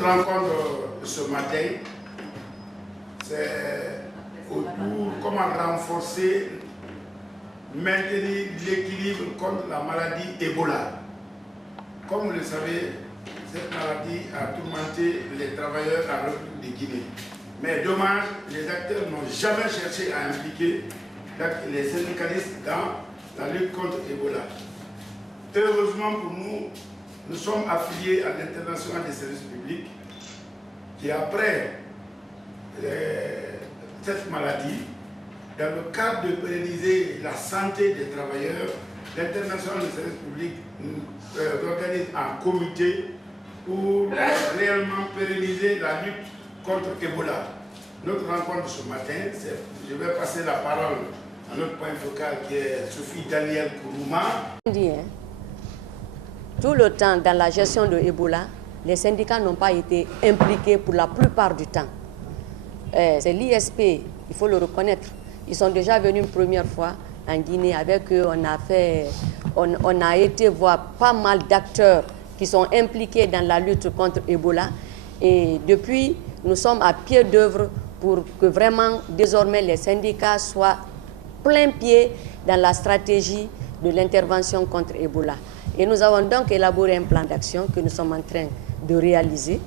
Notre rencontre de ce matin, c'est autour comment renforcer, maintenir l'équilibre contre la maladie Ebola. Comme vous le savez, cette maladie a tourmenté les travailleurs à la République de Guinée. Mais dommage, les acteurs n'ont jamais cherché à impliquer les syndicalistes dans la lutte contre Ebola. Heureusement pour nous, nous sommes affiliés à l'International des services publics qui, après cette maladie, dans le cadre de pérenniser la santé des travailleurs, l'International des services publics organise un comité pour réellement pérenniser la lutte contre Ebola. Notre rencontre ce matin, je vais passer la parole à notre point focal qui est Sophie Daniel Kourouma. Tout le temps, dans la gestion de Ebola, les syndicats n'ont pas été impliqués pour la plupart du temps. C'est l'ISP, il faut le reconnaître. Ils sont déjà venus une première fois en Guinée. Avec eux, on a été voir pas mal d'acteurs qui sont impliqués dans la lutte contre Ebola. Et depuis, nous sommes à pied d'œuvre pour que vraiment, désormais, les syndicats soient plein pied dans la stratégie de l'intervention contre Ebola. Et nous avons donc élaboré un plan d'action que nous sommes en train de réaliser.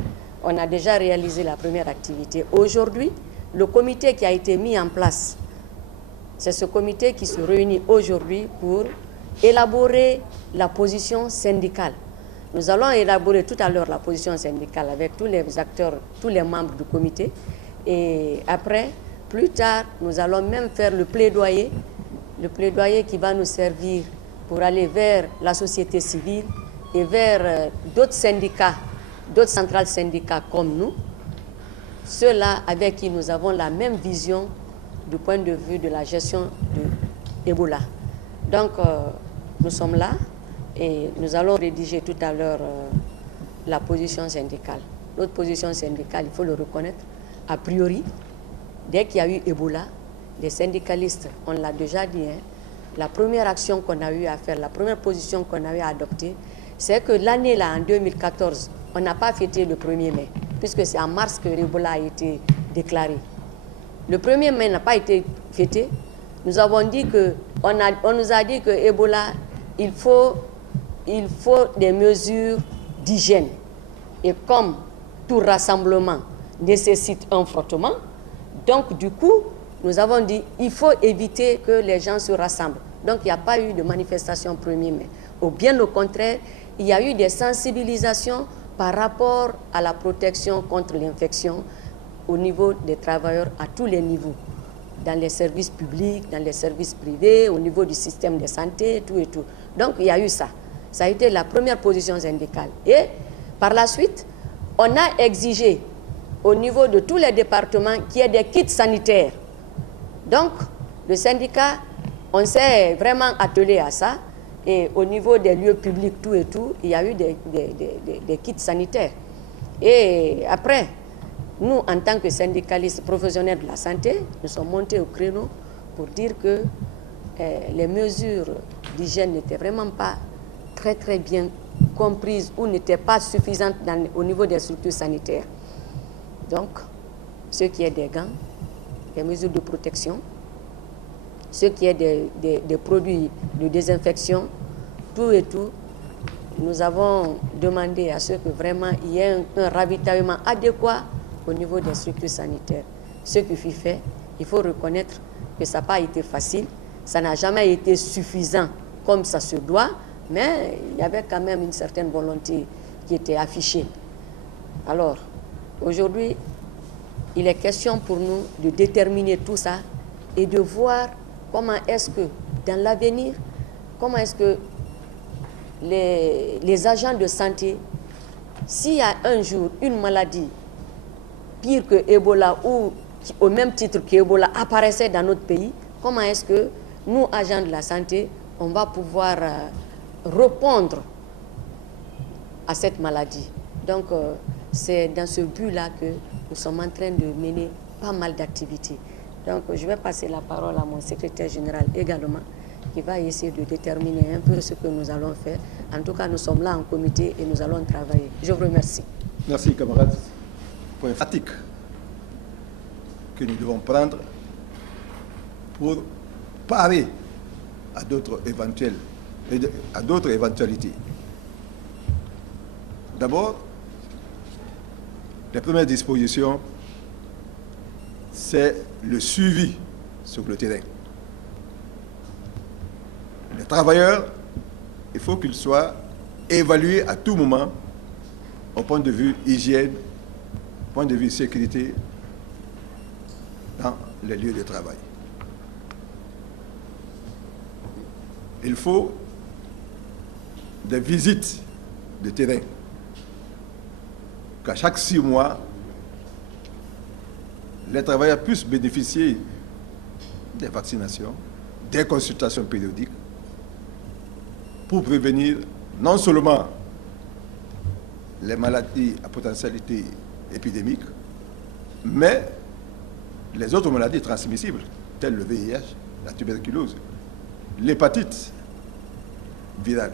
On a déjà réalisé la première activité. Aujourd'hui, le comité qui a été mis en place, c'est ce comité qui se réunit aujourd'hui pour élaborer la position syndicale. Nous allons élaborer tout à l'heure la position syndicale avec tous les acteurs, tous les membres du comité. Et après, plus tard, nous allons même faire le plaidoyer qui va nous servir pour aller vers la société civile et vers d'autres syndicats, d'autres centrales syndicats comme nous, ceux-là avec qui nous avons la même vision du point de vue de la gestion de Ebola. Donc, nous sommes là et nous allons rédiger tout à l'heure la position syndicale. Notre position syndicale, il faut le reconnaître, a priori, dès qu'il y a eu Ebola, les syndicalistes, on l'a déjà dit, la première action qu'on a eu à faire, la première position qu'on a eu à adopter, c'est que l'année-là, en 2014, on n'a pas fêté le 1er mai, puisque c'est en mars que Ebola a été déclaré. Le 1er mai n'a pas été fêté. Nous avons dit que, on nous a dit que Ebola, il faut des mesures d'hygiène. Et comme tout rassemblement nécessite un frottement, donc du coup, nous avons dit qu'il faut éviter que les gens se rassemblent. Donc il n'y a pas eu de manifestation 1er mai. Ou bien au contraire, il y a eu des sensibilisations par rapport à la protection contre l'infection au niveau des travailleurs à tous les niveaux, dans les services publics, dans les services privés, au niveau du système de santé, tout et tout. Donc il y a eu ça. Ça a été la première position syndicale. Et par la suite, on a exigé au niveau de tous les départements qu'il y ait des kits sanitaires. Donc, le syndicat, on s'est vraiment attelé à ça. Et au niveau des lieux publics, tout et tout, il y a eu des kits sanitaires. Et après, nous, en tant que syndicalistes professionnels de la santé, nous sommes montés au créneau pour dire que les mesures d'hygiène n'étaient vraiment pas très bien comprises ou n'étaient pas suffisantes au niveau des structures sanitaires. Donc, ce qui est des gants, des mesures de protection, ce qui est des produits de désinfection, tout et tout, nous avons demandé à ce que vraiment il y ait un ravitaillement adéquat au niveau des structures sanitaires. Ce qui fut fait, il faut reconnaître que ça n'a pas été facile, ça n'a jamais été suffisant comme ça se doit, mais il y avait quand même une certaine volonté qui était affichée. Alors, aujourd'hui, il est question pour nous de déterminer tout ça et de voir comment est-ce que, dans l'avenir, comment est-ce que les agents de santé, s'il y a un jour une maladie pire que Ebola ou au même titre qu'Ebola apparaissait dans notre pays, comment est-ce que nous, agents de la santé, on va pouvoir répondre à cette maladie. Donc, c'est dans ce but-là que nous sommes en train de mener pas mal d'activités. Donc, je vais passer la parole à mon secrétaire général également, qui va essayer de déterminer un peu ce que nous allons faire. En tout cas, nous sommes là en comité et nous allons travailler. Je vous remercie. Merci, camarades. Point pratique que nous devons prendre pour parer à d'autres éventualités. D'abord, la première disposition, c'est le suivi sur le terrain. Les travailleurs, il faut qu'ils soient évalués à tout moment au point de vue hygiène, point de vue sécurité dans les lieux de travail. Il faut des visites de terrain, qu'à chaque 6 mois, les travailleurs puissent bénéficier des vaccinations, des consultations périodiques pour prévenir non seulement les maladies à potentialité épidémique, mais les autres maladies transmissibles, telles le VIH, la tuberculose, l'hépatite virale.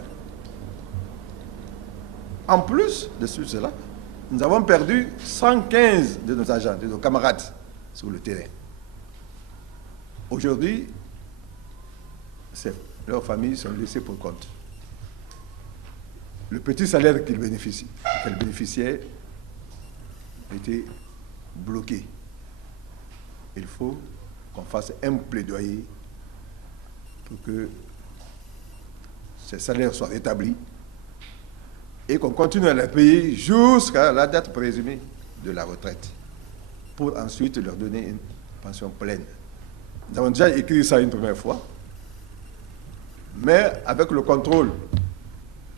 En plus de cela, nous avons perdu 115 de nos agents, de nos camarades sur le terrain. Aujourd'hui, leurs familles sont laissées pour compte. Le petit salaire qu'elles bénéficiaient était bloqué. Il faut qu'on fasse un plaidoyer pour que ces salaires soient rétablis et qu'on continue à les payer jusqu'à la date présumée de la retraite, pour ensuite leur donner une pension pleine. Nous avons déjà écrit ça une première fois, mais avec le contrôle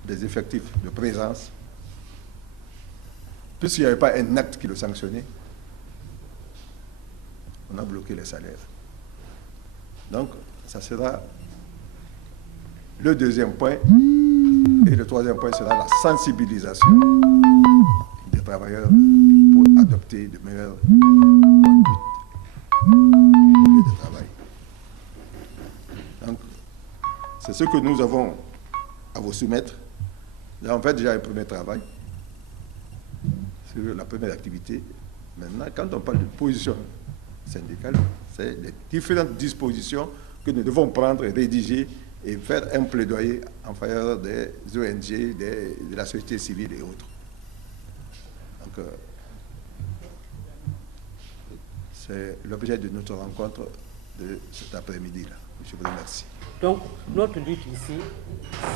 des effectifs de présence, puisqu'il n'y avait pas un acte qui le sanctionnait, on a bloqué les salaires. Donc, ça sera le deuxième point. Et le troisième point sera la sensibilisation des travailleurs pour adopter de meilleures conduites au lieu de travail. Donc, c'est ce que nous avons à vous soumettre. Nous avons fait déjà un premier travail sur la première activité. Maintenant, quand on parle de position syndicale, c'est les différentes dispositions que nous devons prendre et rédiger et faire un plaidoyer en faveur des ONG, de la société civile et autres. Donc, c'est l'objet de notre rencontre de cet après-midi-là. Je vous remercie. Donc, notre lutte ici,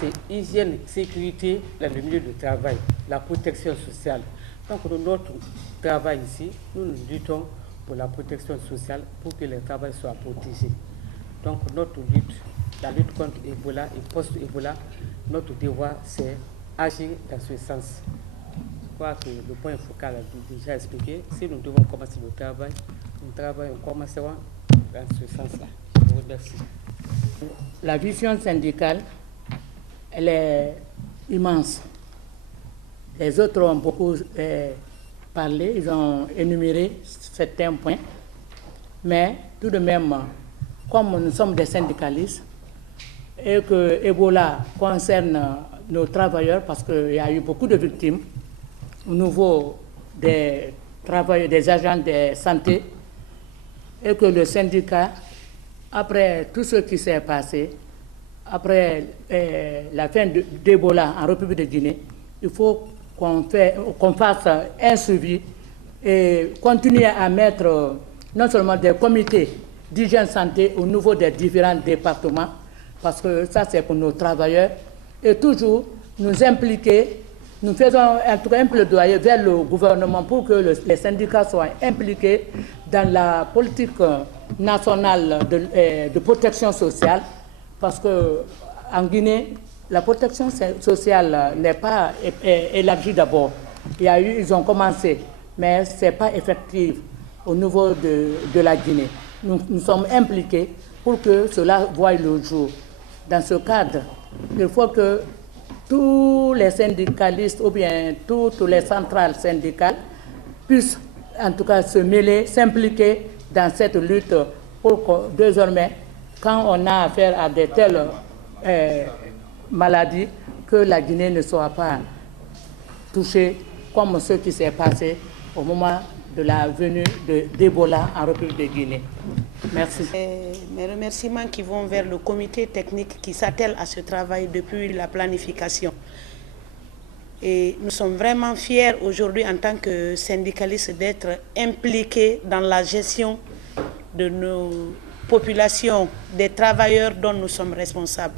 c'est hygiène, sécurité dans le milieu de travail, la protection sociale. Donc, notre travail ici, nous luttons pour la protection sociale, pour que le travail soit protégé. Donc, notre lutte, la lutte contre Ebola et post-Ebola, notre devoir, c'est agir dans ce sens. Je crois que le point focal a déjà expliqué. Si nous devons commencer le travail, nous commencerons dans ce sens-là. Je vous remercie. La vision syndicale, elle est immense. Les autres ont beaucoup parlé, ils ont énuméré certains points, mais tout de même, comme nous sommes des syndicalistes et que Ebola concerne nos travailleurs, parce qu'il y a eu beaucoup de victimes au niveau des travailleurs, des agents de santé, et que le syndicat, après tout ce qui s'est passé, après la fin d'Ebola en République de Guinée, il faut qu'on fasse un suivi et continuer à mettre non seulement des comités d'hygiène santé au niveau des différents départements, parce que ça c'est pour nos travailleurs, et toujours nous impliquer, nous faisons en tout cas un plaidoyer vers le gouvernement pour que les syndicats soient impliqués dans la politique nationale de protection sociale, parce qu'en Guinée, la protection sociale n'est pas élargie d'abord. Ils ont commencé, mais ce n'est pas effectif au niveau de la Guinée. Nous sommes impliqués pour que cela voie le jour. Dans ce cadre, il faut que tous les syndicalistes ou bien toutes les centrales syndicales puissent en tout cas se mêler, s'impliquer dans cette lutte pour que désormais, quand on a affaire à de telles maladies, que la Guinée ne soit pas touchée comme ce qui s'est passé au moment de la venue d'Ebola en République de Guinée. Merci. Mes remerciements qui vont vers le comité technique qui s'attelle à ce travail depuis la planification. Et nous sommes vraiment fiers aujourd'hui en tant que syndicalistes d'être impliqués dans la gestion de nos populations, des travailleurs dont nous sommes responsables.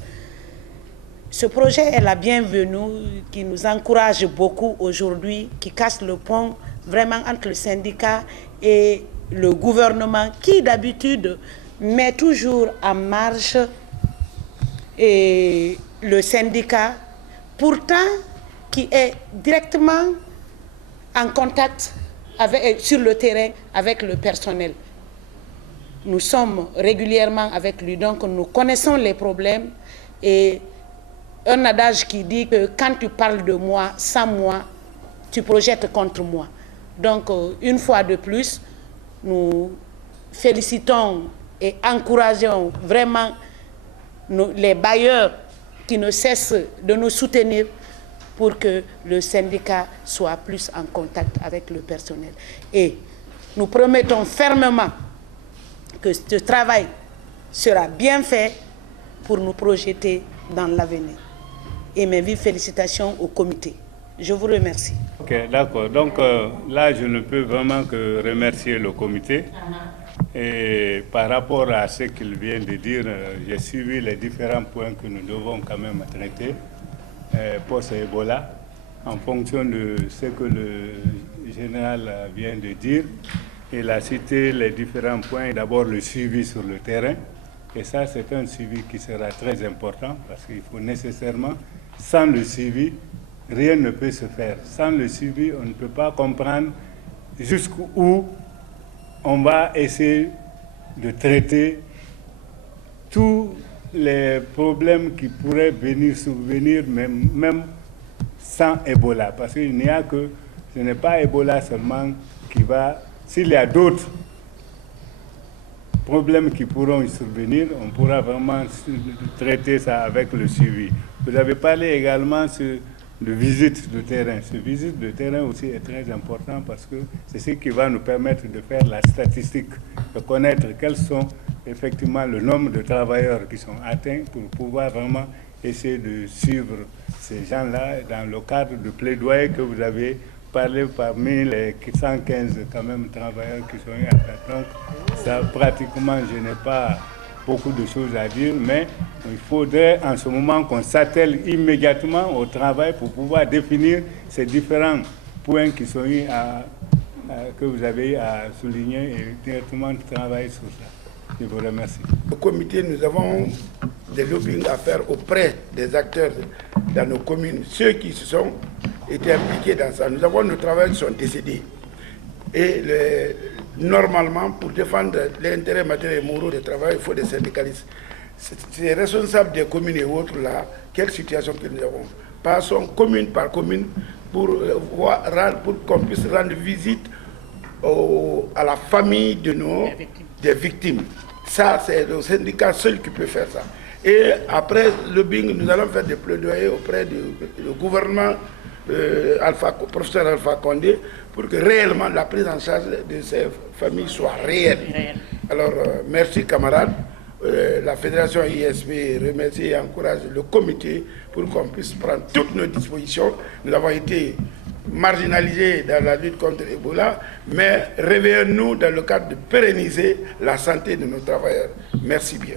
Ce projet est la bienvenue, qui nous encourage beaucoup aujourd'hui, qui casse le pont vraiment entre le syndicat et le gouvernement, qui d'habitude met toujours en marche et le syndicat, pourtant qui est directement en contact avec, sur le terrain avec le personnel. Nous sommes régulièrement avec lui, donc nous connaissons les problèmes, et un adage qui dit que quand tu parles de moi, sans moi, tu projettes contre moi. Donc, une fois de plus, nous félicitons et encourageons vraiment les bailleurs qui ne cessent de nous soutenir pour que le syndicat soit plus en contact avec le personnel. Et nous promettons fermement que ce travail sera bien fait pour nous projeter dans l'avenir. Et mes vives félicitations au comité. Je vous remercie. Ok, d'accord. Donc là, je ne peux vraiment que remercier le comité. Et par rapport à ce qu'il vient de dire, j'ai suivi les différents points que nous devons quand même traiter post-Ebola, en fonction de ce que le général vient de dire. Il a cité les différents points. D'abord, le suivi sur le terrain. Et ça, c'est un suivi qui sera très important parce qu'il faut nécessairement, sans le suivi, rien ne peut se faire. Sans le suivi, on ne peut pas comprendre jusqu'où on va essayer de traiter tous les problèmes qui pourraient venir survenir, même sans Ebola. Parce qu'il n'y a que, ce n'est pas Ebola seulement qui va, s'il y a d'autres problèmes qui pourront y survenir, on pourra vraiment traiter ça avec le suivi. Vous avez parlé également de visite de terrain. Ce visite de terrain aussi est très important parce que c'est ce qui va nous permettre de faire la statistique, de connaître quels sont effectivement le nombre de travailleurs qui sont atteints pour pouvoir vraiment essayer de suivre ces gens-là dans le cadre de plaidoyer que vous avez parlé parmi les 115 quand même travailleurs qui sont atteints. Donc ça, pratiquement, je n'ai pas beaucoup de choses à dire, mais il faudrait en ce moment qu'on s'attelle immédiatement au travail pour pouvoir définir ces différents points qui sont que vous avez à souligner et directement travailler sur ça. Je vous remercie. Au comité, nous avons des lobbying à faire auprès des acteurs dans nos communes, ceux qui se sont été impliqués dans ça. Nous avons nos travailleurs qui sont décédés. Et normalement, pour défendre les intérêts matériels et moraux des travailleurs, il faut des syndicalistes. C'est responsable des communes et autres là, quelle situation que nous avons. Passons commune par commune pour qu'on puisse rendre visite à la famille des victimes. Ça, c'est le syndicat seul qui peut faire ça. Et après le lobbying, nous allons faire des plaidoyers auprès du gouvernement, professeur Alpha Condé, pour que réellement la prise en charge de ces familles soit réelle. Alors, merci camarades. La fédération ISP remercie et encourage le comité pour qu'on puisse prendre toutes nos dispositions. Nous avons été marginalisés dans la lutte contre Ebola, mais réveillons-nous dans le cadre de pérenniser la santé de nos travailleurs. Merci bien.